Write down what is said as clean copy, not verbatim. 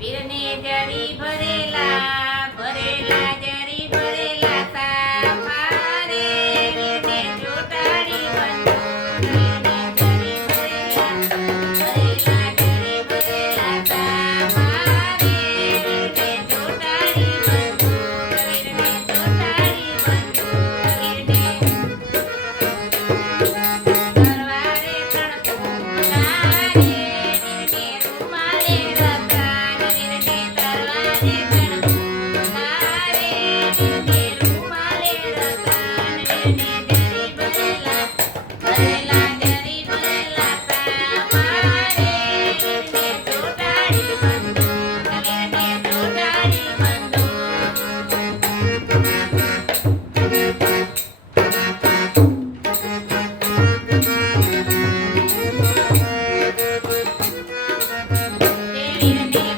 વીરને જરી ભરેલા ભરેલા જરી ભરેલા સાફા રે વીરને ચોટાડી બંધોરાને જરી ભરેલા ભરેલા જરી ભરેલા સાફા રે વીરને ચોટાડી બંધોર વીરને ચોટાડી બંધોર વીરને તરવારે તણખોના રે વીરને રૂમાલે રતાન વીરને તરવારે તણખોના રે વીરને રૂમાલે રતાન વીરને જરી ભરેલા ભરેલા જરી ભરેલા સામા રે વીરને ચોટાડી બંધોર વીરને ચોટાડી બંધોર વીરને